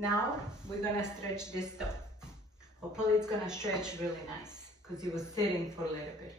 Now we're gonna stretch this toe. Hopefully it's gonna stretch really nice because it was sitting for a little bit.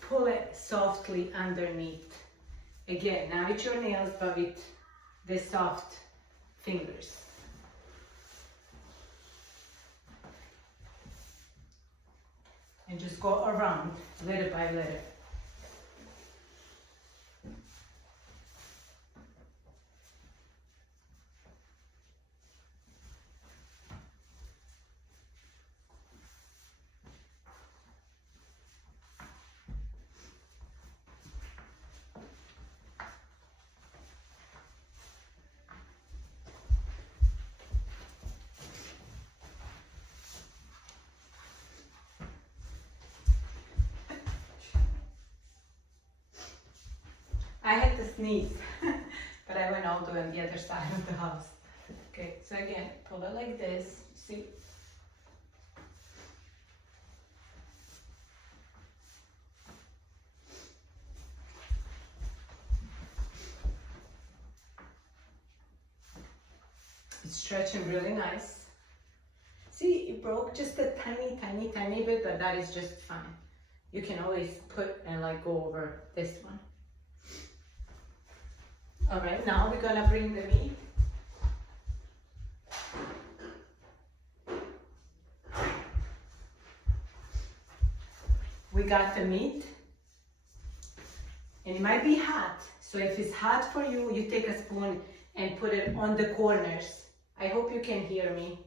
Pull it softly underneath. Again, not with your nails, but with the soft fingers. And just go around little by little. I had to sneeze, but I went all the way on the other side of the house. Okay, so again, pull it like this, see? It's stretching really nice. See, it broke just a tiny bit, but that is just fine. You can always put and like go over this one. All right, now we're gonna bring the meat. We got the meat, and it might be hot. So if it's hot for you, you take a spoon and put it on the corners. I hope you can hear me.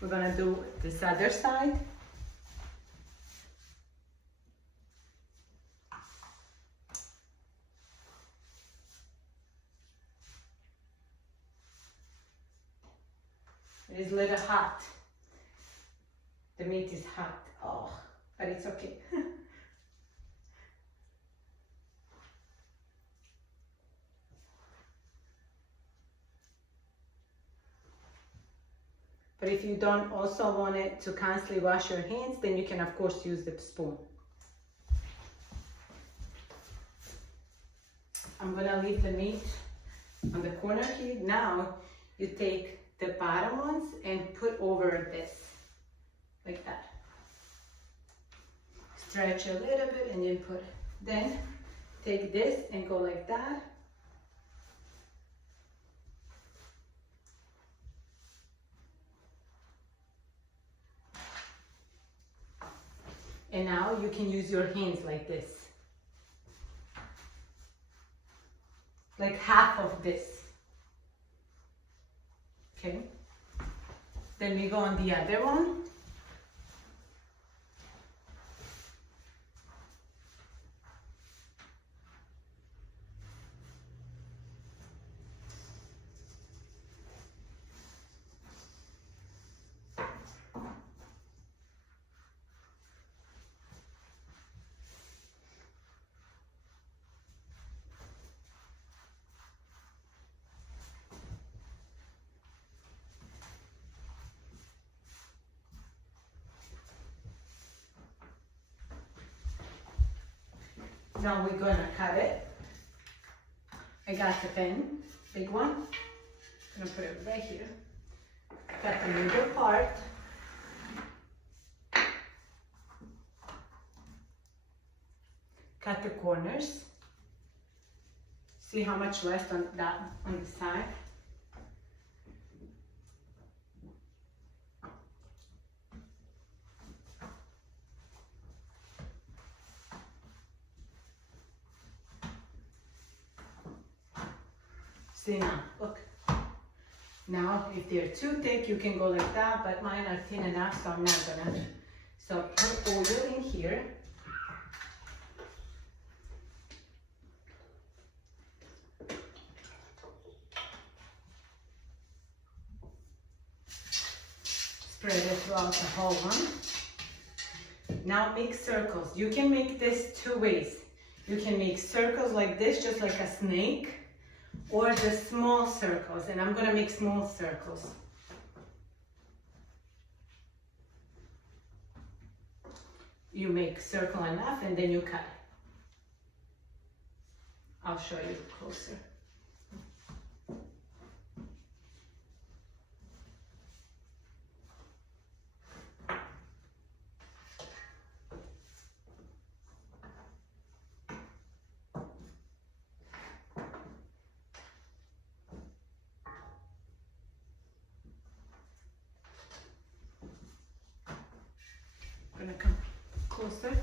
We're gonna do this other side. It is a little hot. The meat is hot. Oh, but it's okay. But if you don't also want it to constantly wash your hands, then you can of course use the spoon. I'm gonna leave the meat on the corner here. Now you take the bottom ones and put over this, like that. Stretch a little bit and then put, then take this and go like that. And now you can use your hands like this. Like half of this. Okay. Then we go on the other one. Now we're gonna cut it. I got the pen, big one. I'm gonna put it right here. Cut the middle part. Cut the corners. See how much left on that on the side. See now, look. Now, if they're too thick, you can go like that, but mine are thin enough, so I'm not gonna. So put oil in here. spread it throughout the whole one. Now make circles. You can make this two ways. You can make circles like this, just like a snake, or the small circles, and I'm gonna make small circles. You make circle enough and then you cut it. I'll show you closer. I'm gonna come closer.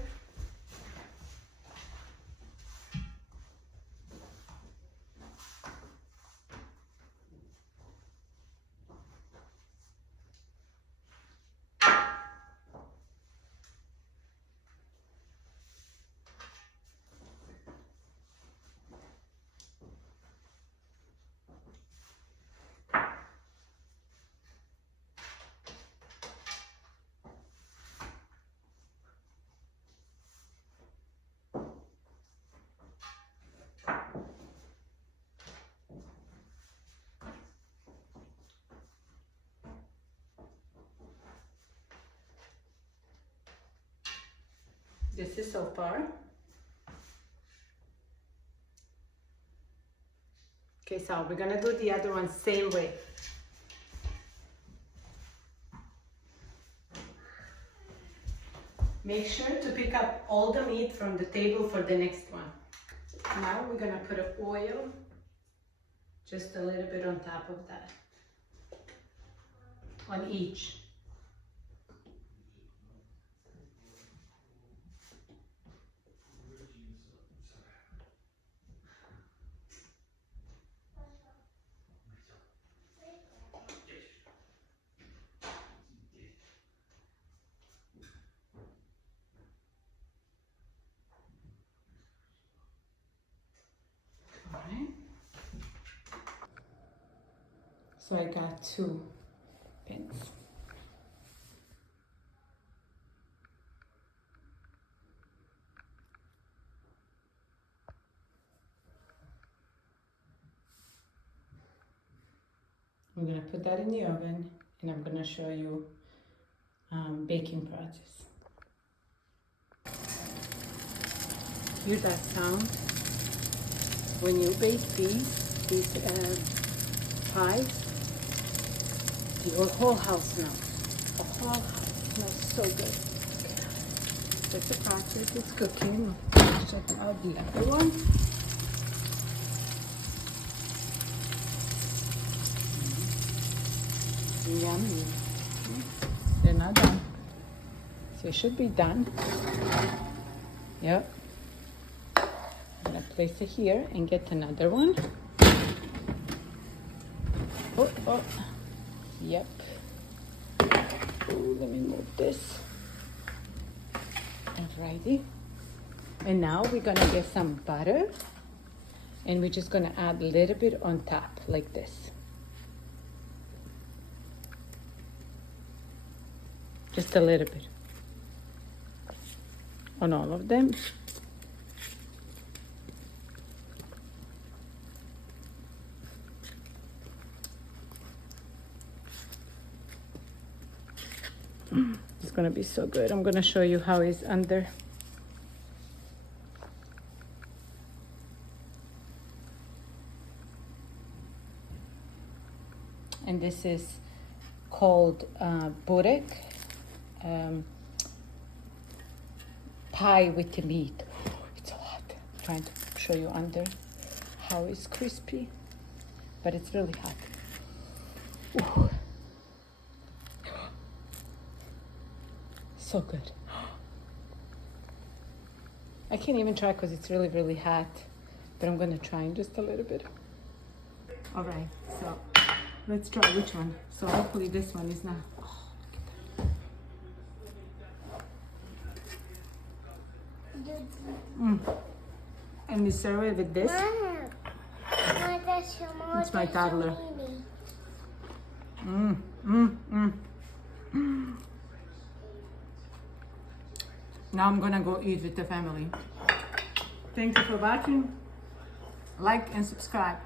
This is so far. Okay, so we're gonna do the other one same way. Make sure to pick up all the meat from the table for the next one. Now we're gonna put oil, just a little bit on top of that, on each. So I got 2 pins. I'm going to put that in the oven and I'm going to show you baking process. Hear that sound? When you bake these pies, your whole house smells. The whole house smells so good. That's the process, it's cooking. Check out the other one. Yummy. They're not done. So it should be done. Yep. I'm gonna place it here and get another one. Oh. Yep. Ooh, let me move this. Alrighty. And now we're gonna get some butter and we're just gonna add a little bit on top like this. Just a little bit on all of them. It's gonna be so good. I'm gonna show you how it's under. And this is called BUREK. Pie with the meat. It's so hot. I'm trying to show you under how it's crispy, but it's really hot. Ooh. So good. I can't even try because it's really, really hot, but I'm gonna try in just a little bit. All right, so let's try which one. So hopefully this one is not. Oh, look at that. And we serve it with this. It's my toddler. Now I'm gonna go eat with the family. Thank you for watching. Like and subscribe.